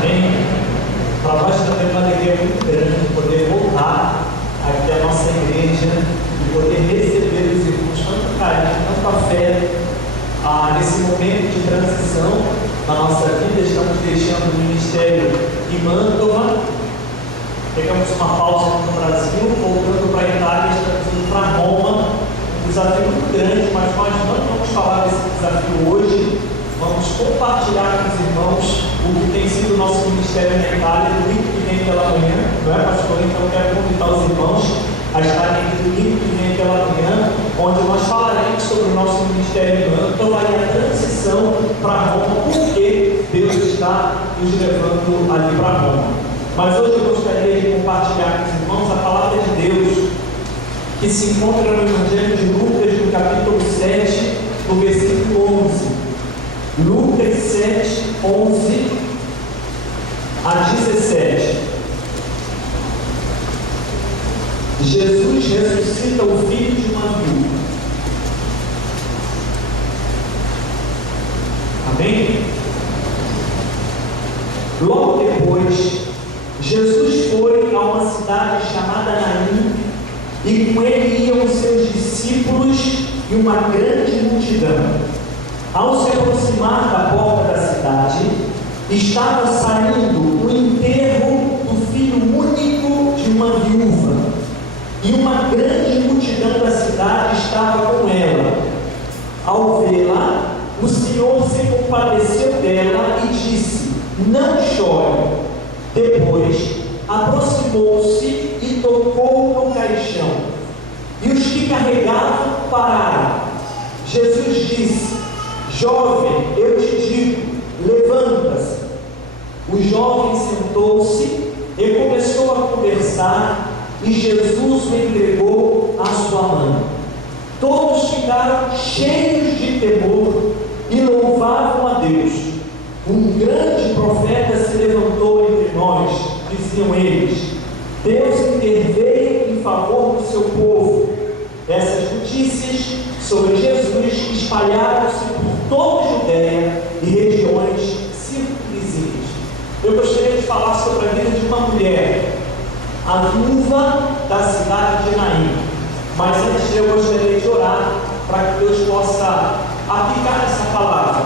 Amém? Para nós também é uma alegria muito grande poder voltar aqui à nossa igreja e poder receber os irmãos tanto carinho, tanta fé nesse momento de transição na nossa vida. Estamos deixando o ministério em Mantova, pegamos uma pausa no Brasil, voltando para a Itália, estamos indo para Roma. Um desafio muito grande, mas nós não vamos falar desse desafio hoje. Vamos compartilhar com os irmãos o que tem sido o nosso ministério na Itália, domingo que vem pela manhã, não é, pastor? Então eu quero convidar os irmãos a estarem aqui domingo que vem pela manhã, onde nós falaremos sobre o nosso ministério em Mantova e a transição para Roma, porque Deus está nos levando ali para Roma. Mas hoje eu gostaria de compartilhar com os irmãos a palavra de Deus, que se encontra no Evangelho de Lucas, no capítulo 7, no versículo 11. Lucas 7, 11 a 17. Jesus ressuscita o filho de uma viúva. Amém? Logo depois, Jesus foi a uma cidade chamada Naim, e com ele iam os seus discípulos e uma grande multidão. Ao se aproximar da porta da cidade, estava saindo o enterro do filho único de uma viúva, e uma grande multidão da cidade estava com ela. Ao vê-la, o Senhor se compadeceu dela e disse: "Não chore." Depois, aproximou-se e tocou no caixão, e os que carregavam pararam. Jesus disse: "Jovem, eu te digo, levanta-se." O jovem sentou-se e começou a conversar, e Jesus o entregou à sua mãe. Todos ficaram cheios de temor e louvavam a Deus. "Um grande profeta se levantou entre nós", diziam eles. "Deus interveio em favor do seu povo." Essas notícias sobre Jesus espalharam-se por toda a Judéia e regiões circunvizinhas. Eu gostaria de falar sobre a vida de uma mulher, a viúva da cidade de Naim. Mas antes eu gostaria de orar para que Deus possa aplicar essa palavra.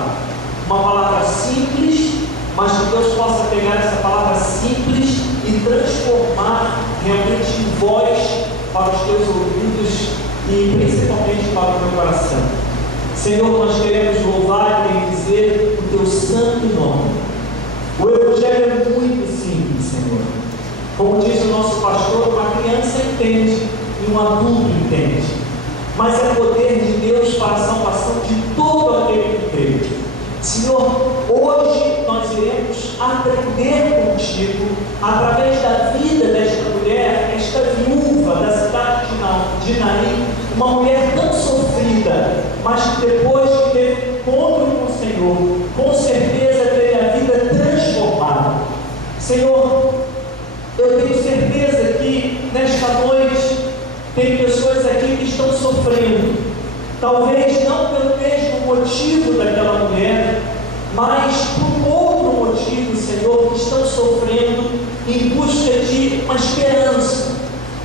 Uma palavra simples, mas que Deus possa pegar essa palavra simples e transformar realmente em voz para os teus ouvidos e principalmente para o meu coração. Senhor, nós queremos louvar e bendizer o teu santo nome. O Evangelho é muito simples, Senhor. Como diz o nosso pastor, uma criança entende e um adulto entende. Mas é poder de Deus para a salvação de todo aquele que crê. Senhor, hoje nós iremos aprender contigo, através da vida desta mulher, esta viúva da cidade de Naim, uma mulher tão sofrida, mas que depois de ter encontro com o Senhor, com certeza teve a vida transformada. Senhor, eu tenho certeza que nesta noite tem pessoas aqui que estão sofrendo, talvez não pelo mesmo motivo daquela mulher, mas por outro motivo, Senhor, que estão sofrendo em busca de uma esperança.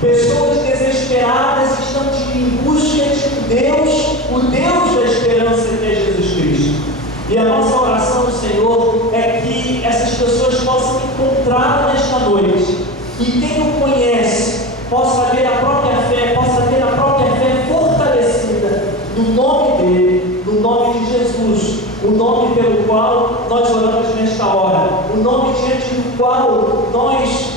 Pessoas desesperadas estão em busca de Deus, o Deus da esperança, que é Jesus Cristo. E a nossa oração, Senhor, é que essas pessoas possam encontrar nesta noite, e quem o conhece possa ter a própria fé, fortalecida no nome dele, no nome de Jesus, o nome pelo qual nós oramos nesta hora, o nome diante do qual nós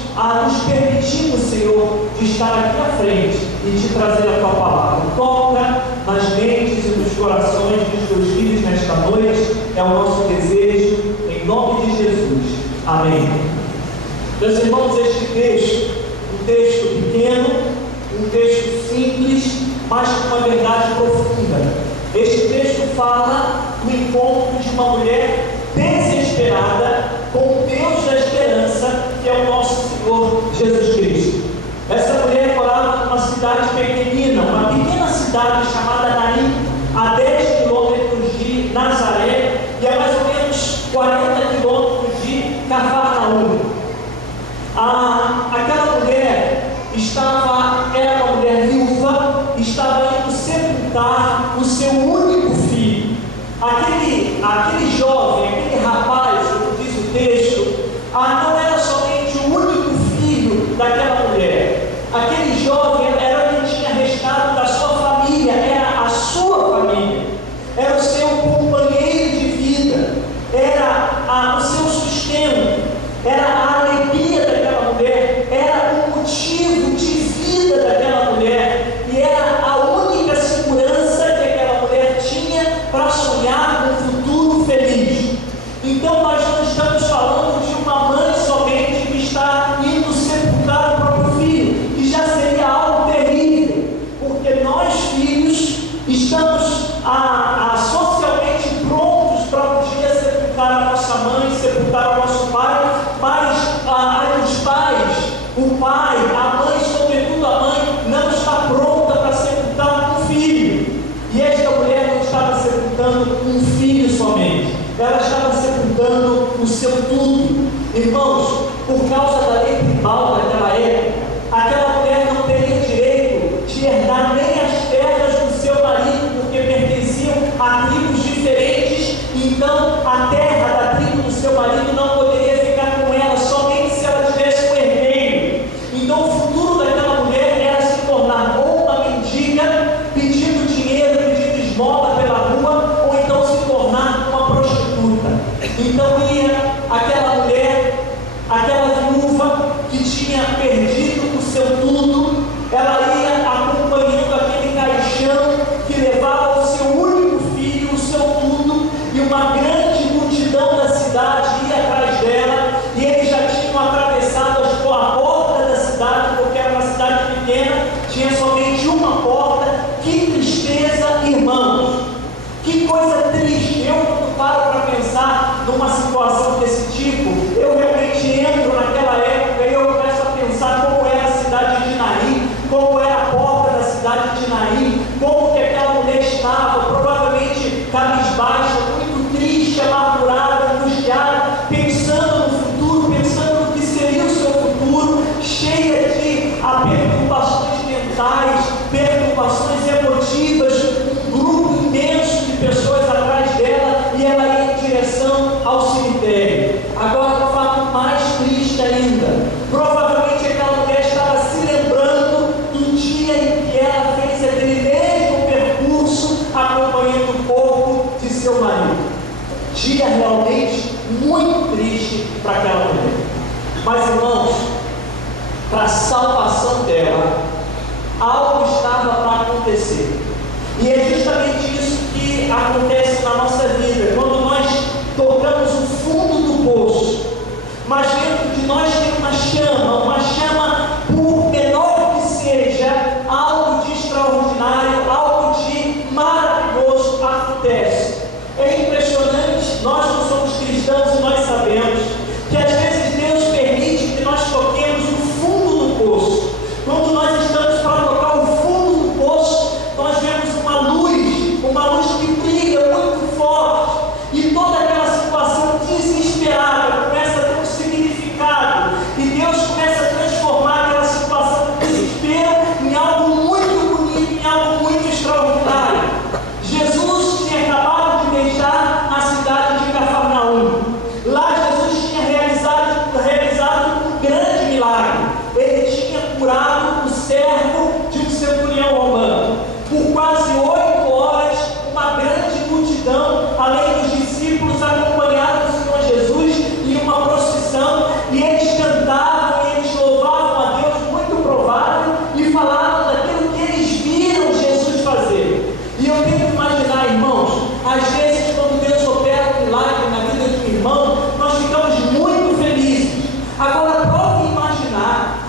nos permitimos, Senhor, de estar aqui à frente e te trazer a tua palavra. Toca nas mentes e nos corações dos teus filhos nesta noite, é o nosso desejo, em nome de Jesus. Amém. Meus irmãos, este texto, um texto pequeno, um texto simples, mas com uma verdade profunda. Este texto fala do encontro de uma mulher desesperada com o Deus da esperança, que é o nosso Senhor Jesus Cristo. Essa mulher morava numa cidade pequenina, uma pequena cidade chamada Naim, a 10 quilômetros de Nazaré e a mais ou menos 40 quilômetros de Cafarnaum. O pai, a mãe, sobretudo a mãe, não está pronta para sepultar um filho. E esta mulher não estava sepultando um filho somente, ela estava sepultando o seu tudo. Irmãos, por causa da lei tribal daquela época, aquela mulher não teria direito de herdar nem as terras do seu marido, porque pertenciam a tribos diferentes. Então a terra da tribo do seu marido não poderia ficar com ela, somente se ela tivesse um herdeiro. Então o futuro daquela mulher era se tornar ou uma mendiga, pedindo dinheiro, pedindo esmola pela rua, ou então se tornar uma prostituta. Então ia aquela mulher, aquela viúva que tinha perdido o seu tudo, ela ia acompanhando aquele caixão que levava o seu único filho, o seu tudo, e uma grande multidão da cidade ia atrás dela, e eles já tinham atravessado a porta da cidade, porque era uma cidade pequena, tinha somente uma porta. Que tristeza, irmãos! Que coisa triste! Eu, quando paro para pensar numa situação desse tipo, eu realmente entro naquela época e eu começo a pensar como era a cidade de Naim, como era a porta da cidade de Naim, como que aquela mulher estava, provavelmente cabisbaixa, muito triste, amargurada, angustiada, pensando no futuro, pensando no que seria o seu futuro, cheia de perturbações mentais, perturbações emotivas, um grupo imenso de pessoas atrás dela, e ela ia em direção ao cemitério. Agora, um fato mais triste ainda, provavelmente aquela mulher estava se lembrando do dia em que ela fez aquele mesmo percurso acompanhando o corpo de seu marido. Dia realmente muito triste para aquela mulher. Mas, irmãos, para a salvação dela, algo estava para acontecer. E é justamente isso que acontece na nossa vida, quando nós tocamos o fundo do poço, mas dentro de nós tem uma chama, por menor que seja, algo de extraordinário, algo de maravilhoso acontece. É impressionante, nós não somos cristãos e nós sabemos que às vezes Deus permite que nós toquemos o fundo do poço. Quando nós estamos para tocar o fundo do poço, nós vemos uma luz que brilha muito forte, e toda aquela situação desesperada começa a ter um significado, e Deus começa a transformar aquela situação de desespero em algo muito bonito, em algo muito extraordinário. Jesus tinha acabado de deixar a cidade de Cafarnaum. Lá Jesus tinha realizado um grande milagre. Ele tinha curado o servo de um centurião romano. Por quase 8 horas, uma grande multidão, além dos discípulos, acompanharam o Senhor Jesus em uma procissão, e eles cantavam, e eles louvavam a Deus, muito provável, e falavam daquilo que eles viram Jesus fazer. E eu tenho que imaginar, irmãos, às vezes quando Deus opera um milagre na vida de um irmão, nós ficamos muito felizes. Agora, prove imaginar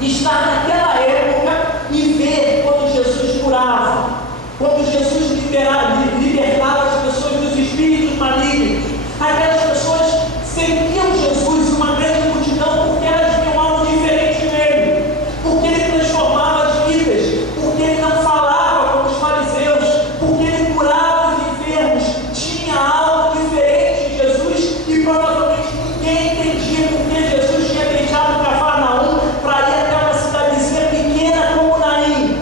estar naquela época e ver quando Jesus curava, quando Jesus libertava as pessoas dos espíritos malignos. Aquelas pessoas seguiam Jesus, uma grande multidão, porque elas viam algo diferente nele, porque ele transformava as vidas, porque ele não falava como os fariseus, porque ele curava os enfermos. Tinha algo diferente em Jesus, e provavelmente ninguém entendia porque Jesus tinha deixado Cafarnaum para ir até uma cidadezinha pequena como Naim,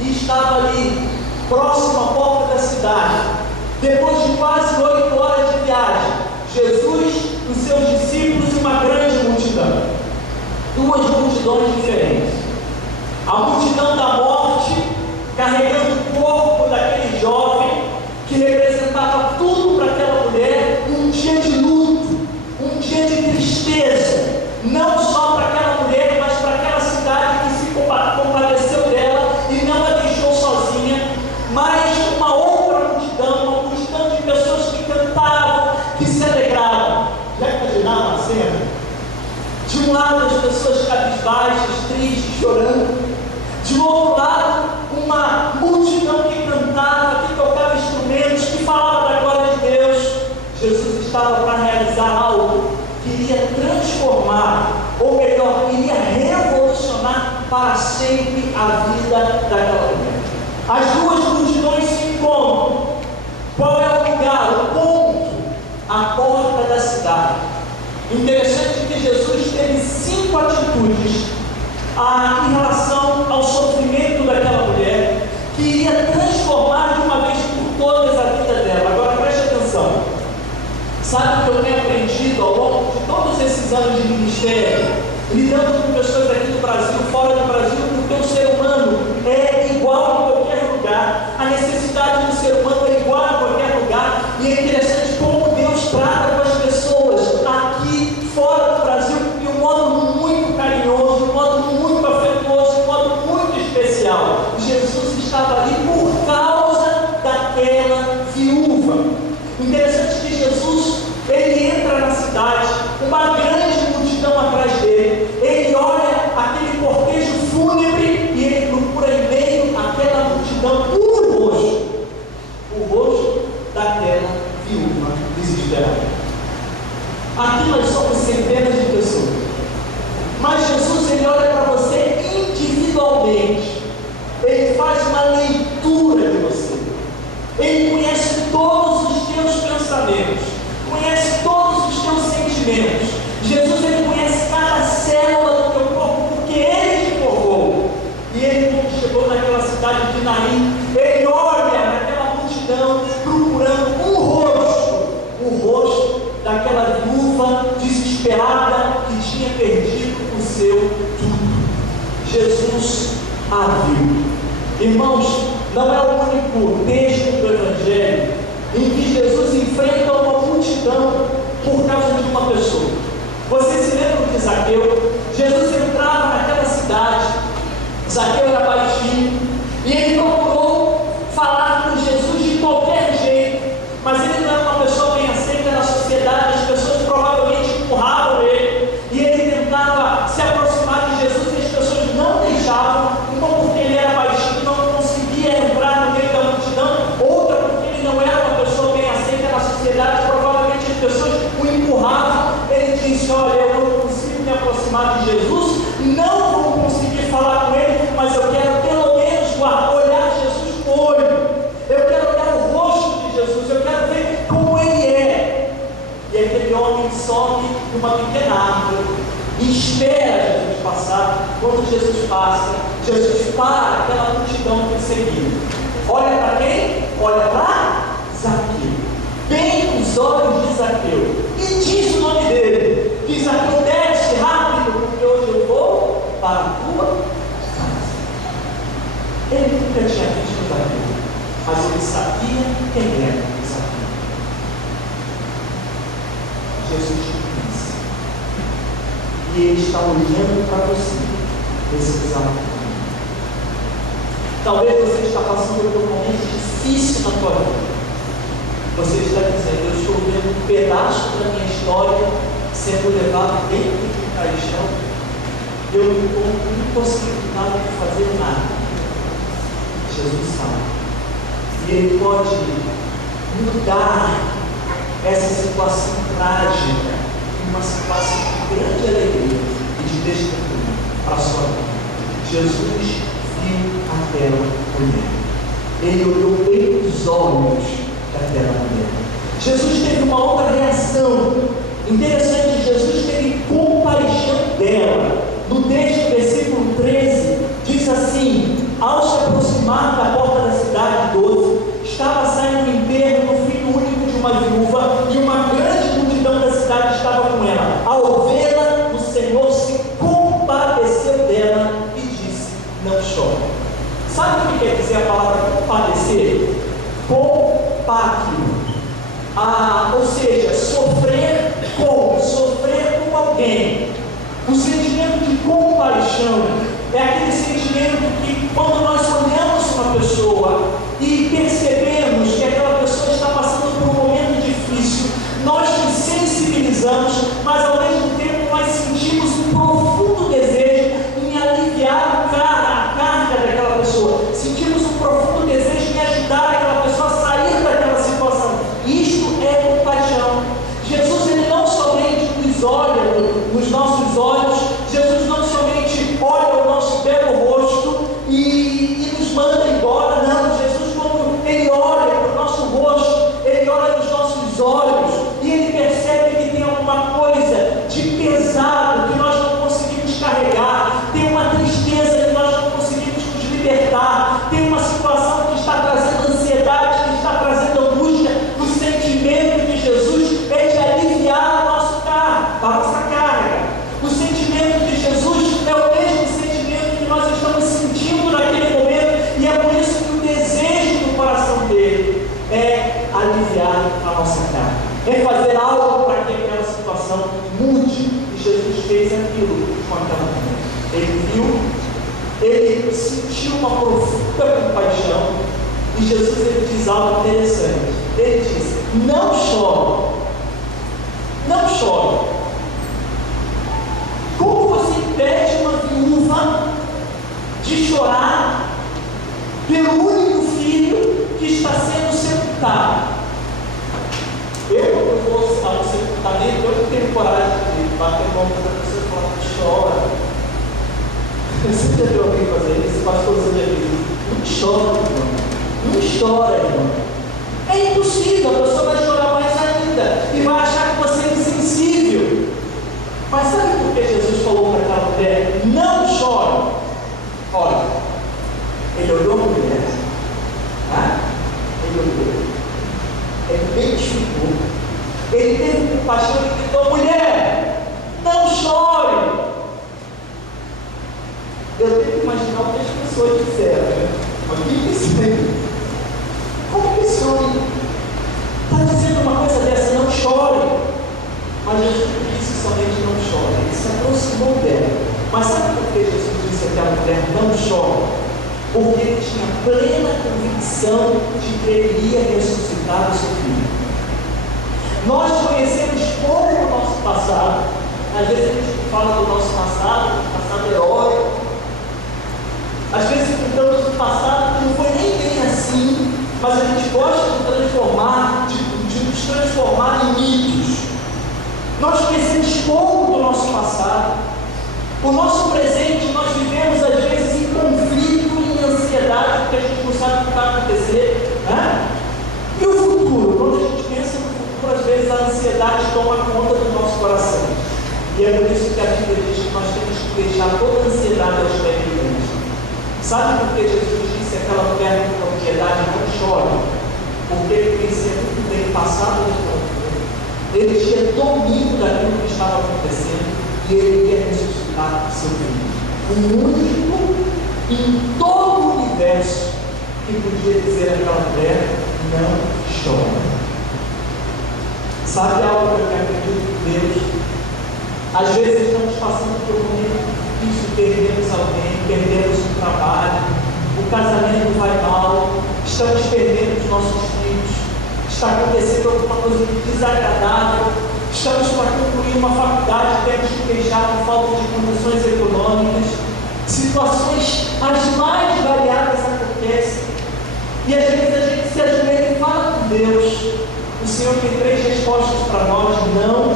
e estava ali, próximo à porta da cidade. Depois de quase 8 horas de viagem, Jesus, os seus discípulos e uma grande multidão. Duas multidões diferentes. A multidão da morte, carregando o corpo daquele jovem, que representava tudo para aquela mulher, um dia de luto, um dia de tristeza, não só para aquela mulher, mas para aquela cidade que se compadeceu dela e não a deixou sozinha. Mas uma outra multidão, uma multidão de pessoas que cantavam, que se alegravam. Já imaginaram a cena? De um lado as pessoas cabisbaixas, tristes, chorando. De outro lado, uma multidão que cantava, que tocava instrumentos, que falava da glória de Deus. Jesus estava para realizar algo que iria transformar, ou melhor, iria condicionar para sempre a vida daquela mulher. As duas multidões se encontram. Qual é o lugar, o ponto? A porta da cidade. Interessante que Jesus teve 5 atitudes em relação ao sofrimento daquela mulher, que iria transformar de uma vez por todas a vida dela. Agora preste atenção. Sabe o que eu tenho aprendido ao longo de todos esses anos de ministério, lidando com pessoas aqui do Brasil, fora do Brasil, porque o ser humano é igual em qualquer lugar, a necessidade do ser humano é igual em qualquer lugar, e é interessante como Deus trata com as pessoas aqui fora do Brasil de um modo muito carinhoso, de um modo muito afetuoso, de um modo muito especial. Jesus estava ali por causa daquela viúva. Interessante que Jesus, ele entra na cidade, uma grande multidão atrás dele, ele olha aquele cortejo fúnebre e ele procura em meio àquela multidão o rosto daquela viúva desesperada. Aqui nós somos centenas de pessoas, mas Jesus, ele olha para você individualmente, ele faz uma leitura de você, ele conhece todos os teus pensamentos, conhece todos os teus sentimentos. Jesus, ele conhece cada célula do teu corpo, porque ele te formou. E ele, quando chegou naquela cidade de Naim, ele olha naquela multidão procurando o rosto daquela viúva desesperada que tinha perdido o seu tudo. Jesus a viu. Irmãos, não é o único texto do Evangelho em que Jesus enfrenta uma multidão por causa de uma pessoa. Você se lembra de Zaqueu? Jesus entrava naquela cidade, Zaqueu era baixinho, e ele procurou falar com Jesus de qualquer jeito, mas ele não era uma pessoa bem aceita na sociedade, as pessoas provavelmente empurravam ele, e ele tentava se aproximar de Jesus e as pessoas não deixavam, uma porque ele era baixinho, não conseguia entrar no meio da multidão, outra porque ele não era uma pessoa bem aceita na sociedade, provavelmente as pessoas o empurravam. Ele disse: olha, eu não consigo me aproximar de Jesus, não vou conseguir falar com ele, mas eu quero pelo menos olhar Jesus no olho, eu quero olhar o rosto de Jesus, eu quero ver como ele é. E aquele homem sobe de uma pequena árvore e espera Jesus passar. Quando Jesus passa, Jesus para aquela multidão que seguiu. Olha para quem? Olha para Zaqueu, bem os olhos de Zaqueu, e diz o nome dele: diz: Zaqueu, desce rápido, porque hoje eu vou para a tua casa. Ele nunca tinha visto Zaqueu, mas ele sabia quem era Zaqueu. Jesus te conhece, e ele está olhando para você nesse exato momento. Talvez você está passando por um momento difícil na tua vida. Você está dizendo: eu estou vendo um pedaço da minha história sendo levado dentro de um caixão, eu me encontro impossibilitado de fazer nada. Jesus sabe, e ele pode mudar essa situação trágica em uma situação de grande alegria e de testemunho para a sua vida. Jesus viu aquela mulher, ele olhou bem nos olhos daquela mulher. Jesus teve uma outra reação interessante. Jesus teve compaixão dela. No texto, versículo 13, diz assim: ao se aproximar da porta da cidade, 12, estava saindo o enterro do filho único de uma viúva, e uma grande multidão da cidade estava com ela. Ao vê-la, o Senhor se compadeceu dela e disse: não chore. Sabe o que quer dizer a palavra compadecer? Compacto. Ou seja, sofrer com alguém. O sentimento de compaixão é aquele sentimento que, quando nós olhamos uma pessoa e percebemos que aquela pessoa está passando por um momento difícil, nós nos sensibilizamos, mas ao mesmo tempo nós sentimos um profundo desejo em aliviar a carga daquela pessoa, sentimos um profundo desejo em ajudar aquela pessoa a sair daquela situação. Isto é compaixão. Jesus, ele não somente nos olha nos nossos olhos, Jesus não somente olha o de pesado que nós não conseguimos carregar, tem uma tristeza que nós não conseguimos nos libertar, tem uma situação que está trazendo ansiedade, que está trazendo angústia, o sentimento de Jesus é de aliviar a nossa carga. O sentimento de Jesus é o mesmo sentimento que nós estamos sentindo naquele momento, e é por isso que o desejo do coração dele é aliviar a nossa carga, é fazer algo para que aquela situação mude. E Jesus fez aquilo com aquela mulher. Ele viu, ele sentiu uma profunda compaixão, e Jesus ele diz algo interessante. Ele diz: não chore, não chore. Como você impede uma viúva de chorar pelo único filho que está sendo sepultado? Eu vou ao sepultamento, eu não tenho coragem de bater a mão para a pessoa e falar que chora. Você já viu alguém fazer isso? Pastor, você já viu? Não chora, irmão. Não chora, irmão. É impossível, a pessoa vai chorar mais ainda e vai achar que você é insensível. Mas sabe por que Jesus falou para aquela mulher: não chore? Olha, ele olhou a mulher, ele olhou, ele identificou, ele teve compaixão e gritou: mulher, não chore. Eu tenho que imaginar o que as pessoas disseram, né? Mas o que isso aí? Como que esse homem está dizendo uma coisa dessa? Não chore. Mas Jesus disse somente: não chore. Ele se aproximou dela. Mas sabe por que Jesus disse àquela mulher: não chore? Porque ele tinha plena convicção de que ele ia ressuscitar o seu filho. Nós conhecemos pouco o nosso passado. Às vezes a gente fala do nosso passado heróico. Às vezes contamos do passado que não foi nem bem assim, mas a gente gosta de transformar, de nos transformar em mitos. Nós conhecemos pouco do nosso passado. O nosso presente nós vivemos às vezes em conflito, em ansiedade, porque a gente não sabe o que vai acontecer, né? E o futuro? Quando a gente pensa no futuro, às vezes a ansiedade toma conta do nosso coração. E é por isso que a Bíblia diz que nós temos que deixar toda a ansiedade aos pés de Deus. Sabe por que Jesus disse àquela mulher com propriedade: não chore? Porque ele conhecia muito bem o passado de todo mundo. Ele tinha domínio daquilo que estava acontecendo, e ele ia ressuscitar o seu filho. O único em todo o universo que podia dizer àquela mulher: não chore. Sabe algo que eu acredito em Deus? Às vezes estamos passando por um momento difícil, perdemos alguém, perdemos um trabalho, o casamento vai mal, estamos perdendo os nossos filhos, está acontecendo alguma coisa desagradável, estamos para concluir uma faculdade, temos que deixar por falta de condições econômicas, situações as mais variadas acontecem, e às vezes a gente se ajoelha e fala com Deus. O Senhor tem 3 respostas para nós: não,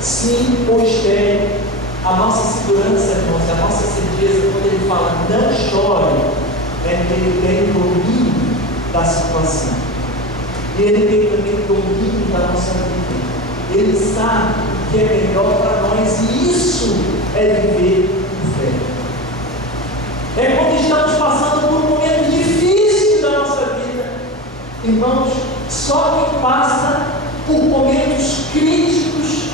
sim ou espere. A nossa segurança, irmãos, a nossa certeza, quando Ele fala não chore, é que Ele tem o domínio da situação. E Ele tem também o domínio da nossa vida. Ele sabe o que é melhor para nós, e isso é viver com fé. É quando estamos passando por um momento difícil da nossa vida. Irmãos, só quem passa por momentos críticos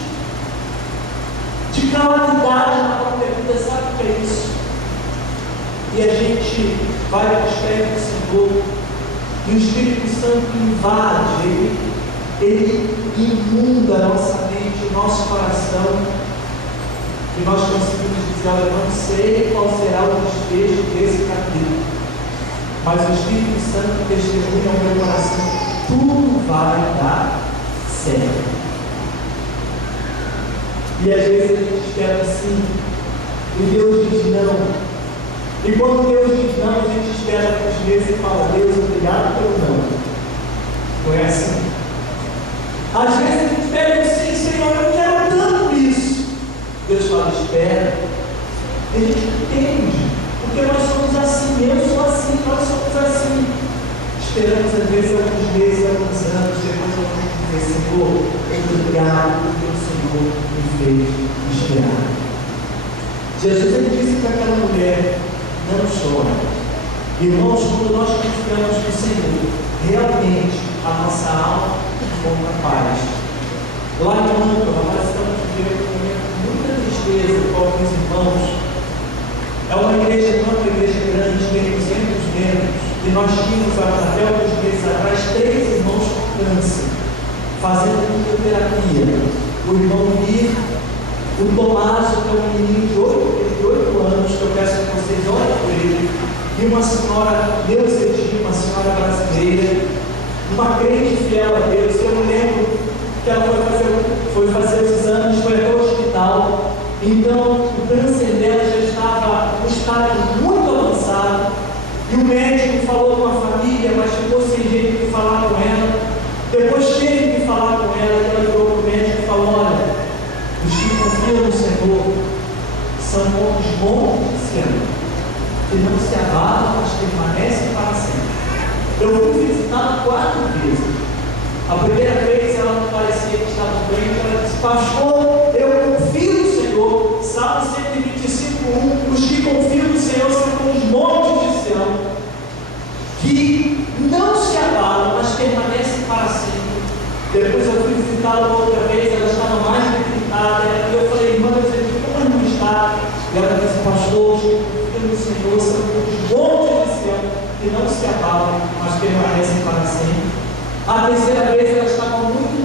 de calamidade na própria vida sabe o que é isso. E a gente vai aos pés do Senhor, e o Espírito Santo invade, ele inunda a nossa mente, o nosso coração, e nós conseguimos dizer: olha, eu não sei qual será o desfecho desse capítulo, mas o Espírito Santo testemunha ao meu coração: tudo vai dar certo. E às vezes a gente espera assim, e Deus diz não. E quando Deus diz não, a gente espera alguns meses e fala: Deus, obrigado pelo não. Não é assim? Às vezes a gente pede assim: Senhor, eu quero tanto isso. Deus fala: espera. E a gente entende, porque nós somos assim, eu sou assim, nós somos assim. Esperamos às vezes alguns meses, alguns anos, depois alguns dizer: Senhor, obrigado porque o Senhor me fez esperar. Jesus ele disse para aquela mulher: não chora. Irmãos, quando nós confiamos no Senhor, realmente a nossa alma encontra paz. Lá em Mantova, nós estamos vivendo um momento de muita tristeza com alguns irmãos. É uma igreja, não é uma igreja grande, tem 200 membros, e nós tínhamos até alguns meses atrás 3 irmãos com câncer, fazendo quimioterapia. O irmão Mir, o Tomás, que é um menino de 8 anos, que eu peço que vocês olhem por ele, e uma senhora Neuzedia, uma senhora brasileira, uma crente fiel a Deus. Eu me lembro que ela foi fazer os exames, foi até o hospital. Então o câncer dela já estava em um estado muito avançado, e o médico falou com a família, mas ficou sem jeito de falar com ela. Depois teve que falar com ela, e ela virou para o médico e falou: olha, os que confiam no Senhor são como os montes de Sião, que não se abalam, mas permanecem para sempre. Eu fui visitá-la 4 vezes. A primeira vez ela não parecia que estava bem, ela disse: pastor, eu confio no Senhor. Salmo 125:1, os que confiam no Senhor são como os montes de Sião, que não se abalam, mas permanecem para sempre. Depois eu fui visitá-la outra vez, ela estava mais debilitada, e eu falei: irmã, como ela não está? E ela disse: pastor, no Senhor são como os montes de Sião, que não se abalam, mas permanecem para sempre. A terceira vez ela estava muito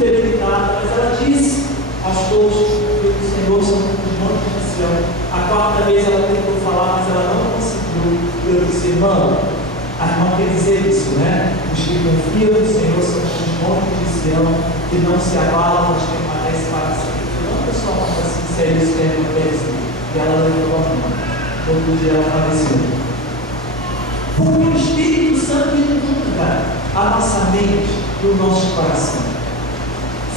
debilitada, mas ela disse: pastor, o Senhor são como os montes de Sião. A 4ª vez ela tentou falar, mas ela não conseguiu. Eu disse: irmão, a irmã quer dizer isso, né? Os que confiam no Senhor são como os montes de Sião, que não se abalam, mas permanecem para sempre. Não, pessoal, mas assim, sério, isso que a irmã quer dizer. E ela levantou a mão. Outro dia ela faleceu. Porque o Espírito Santo inunda a nossa mente e o nosso coração.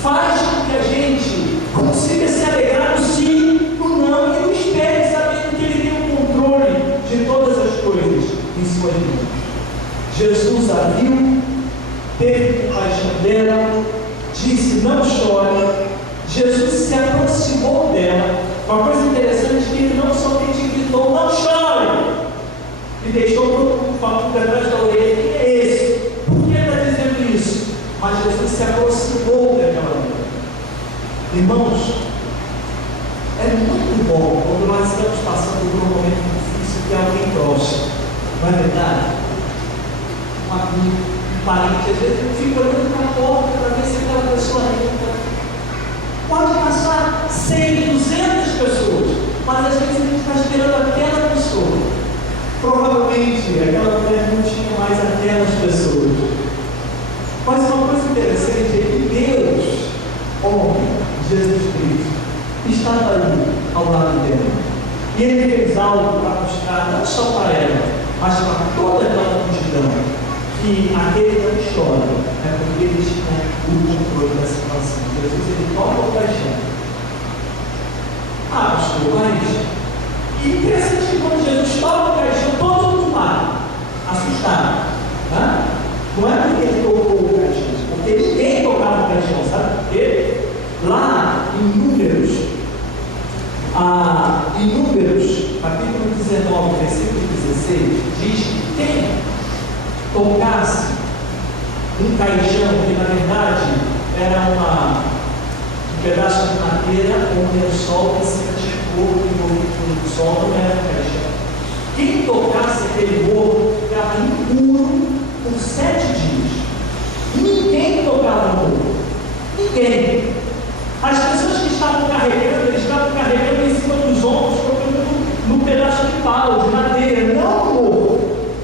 Faz com que a gente consiga se alegrar no sim, no não, e não espere, sabendo que Ele tem o controle de todas as coisas em suas mãos. Jesus a viu, teve compaixão dela, disse: não chore. Jesus se aproximou dela. Uma coisa interessante é que Ele não somente gritou: não chore, e deixou o papo atrás da orelha. Quem é esse? Por que ele está dizendo isso? Mas Jesus se aproximou daquela mulher. Irmãos, é muito bom quando nós estamos passando por um momento difícil que alguém próximo. Não é verdade? Um parente, às vezes, fica olhando para a porta para ver se aquela pessoa entra. Pode passar 100, 200 pessoas, mas às vezes a gente está esperando aquela pessoa. Provavelmente aquela mulher não tinha mais aquelas pessoas. Mas uma coisa interessante é que Deus, homem, Jesus Cristo, estava ali ao lado dela. E Ele fez algo para mostrar não só para ela, mas para toda aquela multidão, que aquele não chora, é porque ele tinha o controle da situação. Jesus, ele toca o caixão. Pastor, mas interessante que quando Jesus toca o caixão, todo mundo para, assustado. Né? Não é porque ele tocou o caixão, porque ninguém tocava o caixão, sabe por quê? Lá em Números, capítulo 19, versículo 16, diz que quem tocasse um caixão, que na verdade era um pedaço de madeira ou um lençol que se esticou envolvido no sol, não era um caixão. Quem tocasse aquele morro ficava impuro por 7 dias. Ninguém tocava o morro. Ninguém. As pessoas que estavam carregando, eles estavam carregando em cima dos ombros, colocando num pedaço de pau, de madeira, não o morro.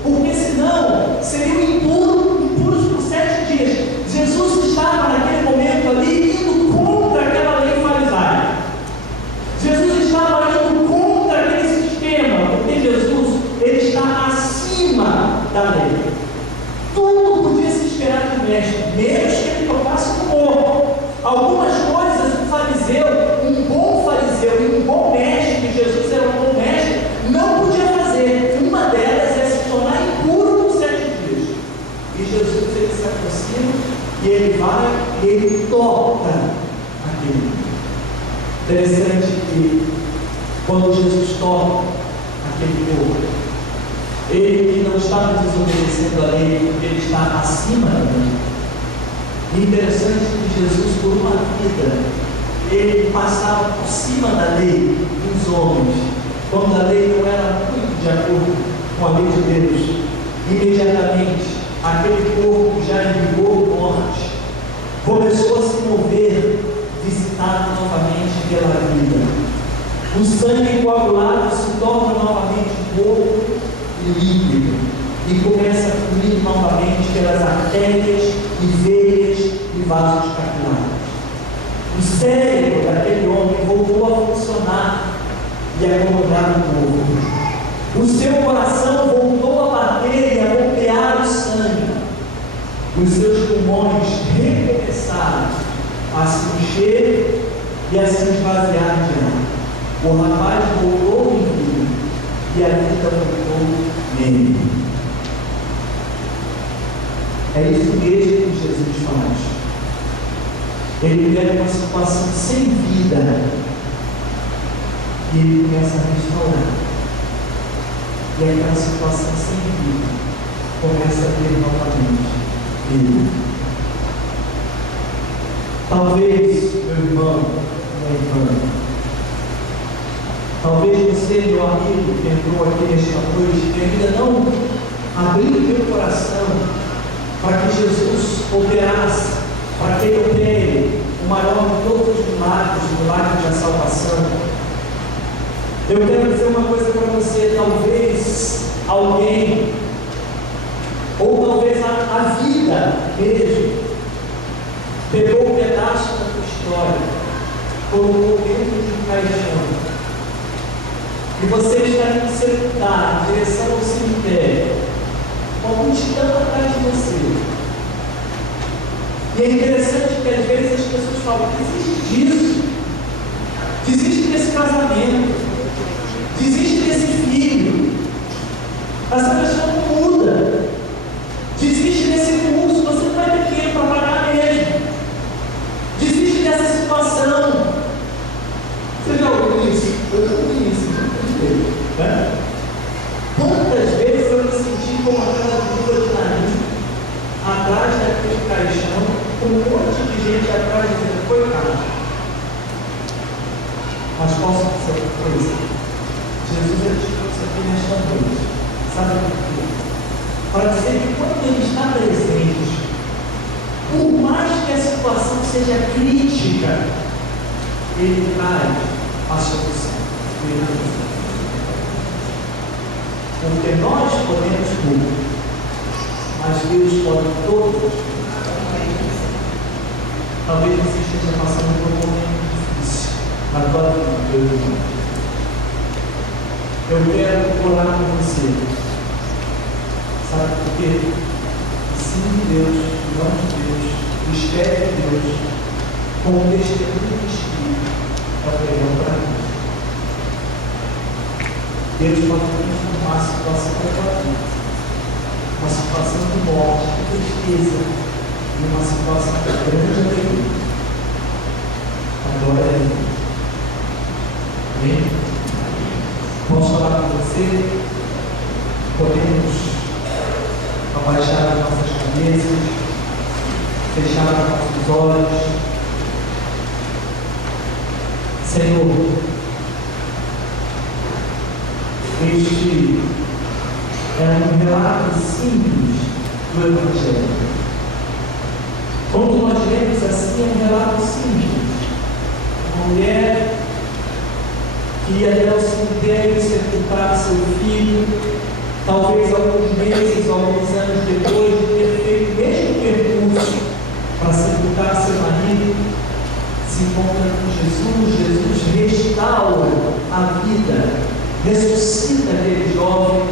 Porque senão seriam impuros por 7 dias. Jesus estava naquele momento ali indo contra aquela lei farisaia. Jesus estava indo contra aquele sistema, porque Jesus, ele está acima da lei. Tudo podia se esperar do mestre, menos que ele tocasse no morro. Algumas coisas um bom fariseu e um bom mestre, que Jesus era um bom mestre, não podia fazer. Uma delas é se tornar impuro por 7 dias. E Jesus, ele se aproxima e ele vai Interessante que quando Jesus toca aquele corpo, ele que não estava desobedecendo a lei, porque ele está acima da lei. E interessante que Jesus, por uma vida, ele passava por cima da lei dos homens, quando a lei não era muito de acordo com a lei de Deus. Imediatamente, aquele corpo já em vigor morte começou a se mover, visitado novamente pela vida. O sangue coagulado se torna novamente corpo e líquido, e começa a fluir novamente pelas artérias e veias e vasos capilares. O cérebro daquele homem voltou a funcionar e a comandar o corpo. O seu coração voltou a bater e a bombear o sangue. Os seus pulmões recomeçaram a se encher e a se esvaziar de ar. O rapaz voltou em vida e a vida voltou nele. É isso mesmo que Jesus faz. Ele pega uma situação sem vida e ele começa a restaurar. E aquela situação sem vida começa a ter novamente vida. Talvez, meu irmão, minha irmã, talvez você, meu amigo, que entrou aqui nesta noite, que ainda não abriu o teu coração para que Jesus operasse, para que ele opere o maior de todos os milagres, o milagre da salvação. Eu quero dizer uma coisa para você: talvez alguém, ou talvez a vida mesmo, pegou um pedaço da tua história, colocou dentro de um caixão, e você está indo sepultar em direção ao cemitério, com a multidão atrás de você. E é interessante que às vezes as pessoas falam: desiste disso, desiste desse casamento, desiste desse filho, essa pessoa não muda, desiste desse curso, você não vai ter dinheiro para pagar mesmo, desiste dessa situação. Você já ouviu isso? Eu já ouvi isso, né? Quantas vezes eu me senti como aquela viúva de Naim, atrás daquele caixão, com um monte de gente atrás dizendo: foi caro. Mas posso dizer uma coisa? Jesus é isso aqui nesta noite. Sabe por quê? Para dizer que quando ele está presente, por mais que a situação seja crítica, ele traz a solução. Porque nós podemos tudo, mas Deus pode todos. Talvez você esteja passando por um momento difícil na tua vida, meu irmão. Eu quero orar com você. Sabe por quê? Ensine de Deus, não de Deus, espere de Deus, com o testemunho do Espírito, para pegar para mim. Deus pode transformar a situação da tua vida, uma situação de morte, de tristeza, e uma situação de grande alegria. Agora é Deus. Amém? Posso falar com você? Podemos abaixar as nossas cabeças, fechar os nossos olhos. Senhor, este é um relato simples do Evangelho. Quando nós lemos assim, é um relato simples. Uma mulher que ia até o cemitério sepultar seu filho, talvez alguns meses, alguns anos depois de ter feito o mesmo percurso para sepultar seu marido, se encontra com Jesus. Jesus restaura a vida, ressuscita aquele jovem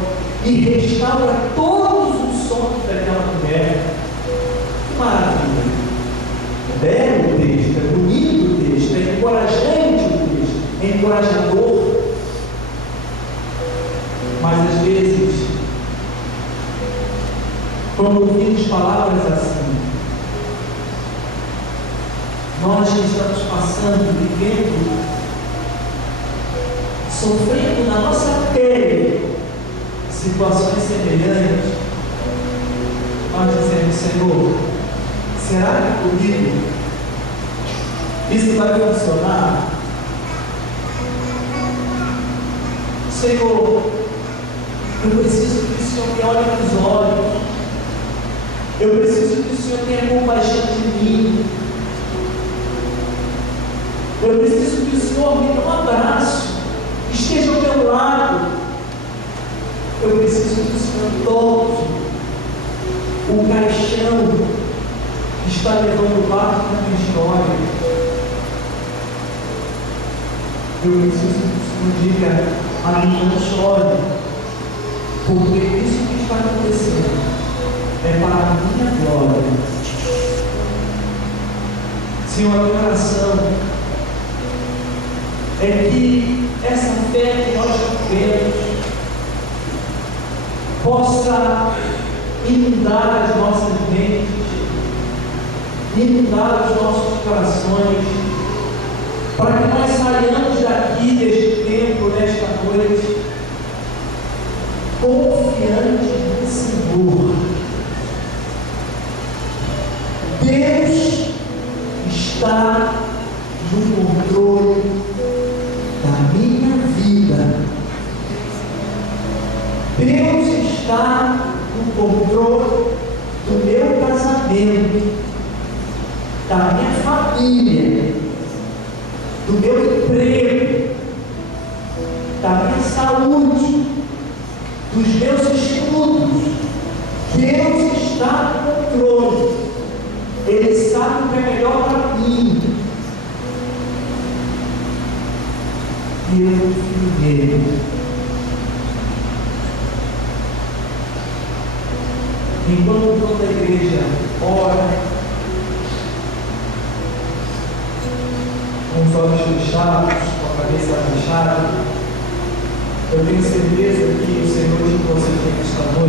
e restaura todos os sonhos daquela mulher. Que maravilha! É belo o texto, é bonito o texto, é encorajante o texto, é encorajador. Mas às vezes, quando ouvimos palavras assim, nós que estamos passando, vivendo sofrendo na nossa pele situações semelhantes, nós dizemos: Senhor, será que comigo isso vai funcionar? Senhor, eu preciso que o Senhor me olhe nos olhos, eu preciso que o Senhor tenha compaixão de mim, eu preciso que o Senhor me dê um abraço, esteja ao meu lado, eu preciso que o Senhor toque o caixão que está levando o barco na minha história. Eu preciso que o Senhor diga a mim: não chore, porque isso que está acontecendo é para a minha glória. Senhor, a minha oração é que essa fé que nós vivemos possa inundar as nossas mentes, inundar os nossos corações, para que nós saiamos daqui deste tempo, nesta noite, confiantes no Senhor. Deus está no controle da minha vida. Deus está no controle do meu casamento, da minha família, do meu emprego, da minha saúde, dos meus estudos. Deus está no controle. Ele sabe o que é melhor para mim. E eu confio nele. Enquanto toda a igreja ora, com os olhos fechados, com a cabeça fechada, eu tenho certeza que o Senhor te concedeu esta noite